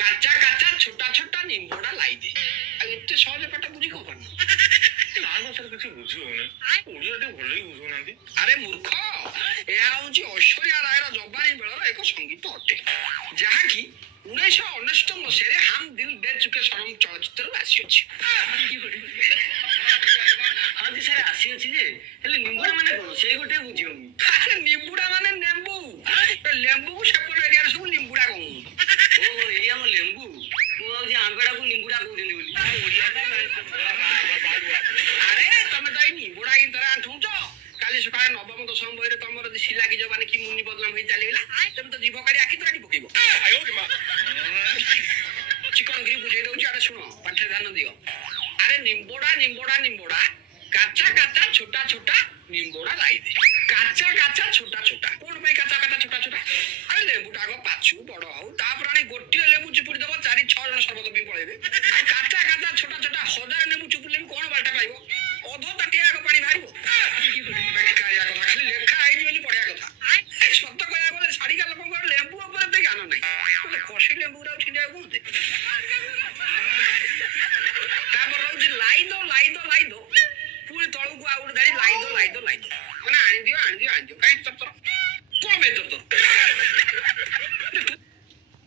কাঁচা কাঁচা ছোটা ছোটা নিম্বুড়া লাই দে। আর এতে সহজে পাটা বুঝি কখন ତା ଭାଷାରେ କିଛି ବୁଝି ହଉନି ଓଡ଼ିଆଟେ ଭଲକି ବୁଝଉନାହାନ୍ତି। ଆରେ ମୂର୍ଖ, ଏହା ହଉଛି ଐଶ୍ୱର୍ଯ୍ୟା ରାୟର ଯବାନୀ ବେଳର ଏକ ସଙ୍ଗୀତ ଅଟେ, ଯାହାକି 1969 ମସିହାରେ ହାମ ଦିଲ ଦେ ଚୁକେ ସନମ ଚଳଚ୍ଚିତ୍ରରୁ ଆସିଅଛି। ହଁ ଯେ ସାର୍ ଆସିଅଛି ଯେ, ହେଲେ ନିମ୍ବୁଡ଼ା ମାନେ କଣ ସେଇ ଗୋଟେ ବୁଝି ହଉନି। ଆରେ ନିମ୍ବୁଡା ମାନେ ନେମ୍ବୁ, ଲେମ୍ବୁକୁ ସେପଟ ଏରିଆରେ ସବୁ ନିମ୍ବୁଡା କହୁ। ଓହୋ ଏଇ ଆମ ଲେମ୍ବୁ, ମୁଁ ଭାବୁଛି ଆଙ୍ଗଡ଼ାକୁ ନିମ୍ବୁଡ଼ା କହୁଛନ୍ତି ବୋଲି। ଆରେ ତମେ ତ ଏଇ ନିମ୍ବୁଡା ଗୀତରେ ଆଣ୍ଠୁଛ। କାଲି ସକାଳେ ନବମ ଦଶମ ବହିରେ ତମର ଶିଲାକି ଜବାନି କି ମୁନି ବଦନାମ ହେଇ ଚାଲିଗଲା, ତମେ ତ ଜିଭ କାଢି ଆଖି ତରାଟି ପକେଇବ। ଚିକଣଗିରି ବୁଝେଇ ଦଉଛି, ଆରେ ଶୁଣ, ପାଠରେ ଧ୍ୟାନ ଦିଅ। ଆରେ ନିମ୍ବୁଡା ନିମ୍ବୁଡା ନିମ୍ବୁଡା, କାଚା କାଚା ଛୋଟା ଛୋଟା ନିମ୍ବୁଡା ଲାଇଦେ। କାଚା କାଚା ଛୋଟା ଛୋଟା, କଣ ପାଇଁ କାଚା କାଚା ଛୋଟା ଛୋଟା? ଆରେ ଲେମ୍ବୁଟା ଆଗ ପାଚୁ ବଡ ହଉ, ତାପରେ ଆଣି ଗୋଟିଏ ଲେମ୍ବୁ ଚିପୁଡ଼ି ଦବ, 4-6 ଜଣ ସର୍ବତ ପିଇ ପଳେଇବେ। ଆଉ କାଚା କାଚା ଛୋଟା ଛୋଟା 1000 ଲେମ୍ବୁ ଚିପୁଡ଼ିଲେ ବି କଣ ବାଲଟା ପାଇବ? ଅଧ ତାଟିଆ ଆଗ ପାଣି ବାହାରିବ। ବେକାରିଆ କଥା, ଖାଲି ଲେଖା ହେଇଛି ବୋଲି ପଢିବା କଥା। ସତ କହିବାକୁ ଗଲେ ଶାଢୀକା ଲୋକଙ୍କର ଲେମ୍ବୁ ଉପରେ ଏତେ ଜ୍ଞାନ ନାହିଁ। ଗୋଟେ କଷି ଲେମ୍ବୁ ଗୁଡାକୁ ଛିଣ୍ଡିବାକୁ କୁହନ୍ତି। ତାପରେ ରହୁଛି ଲାଇଦ ଲାଇଦ ଲାଇଦ, ପୁଣି ତଳକୁ ଆଉ ଗୋଟେ ଧାଡ଼ି ଲାଇଦ ଲାଇଦ ଲାଇଦ, ମାନେ ଆଣିଦିଅ ଆଣିଦିଅ ଆଣିଦିଅ। କାହିଁ ତରତର କଣ ପାଇଁ ତରତର?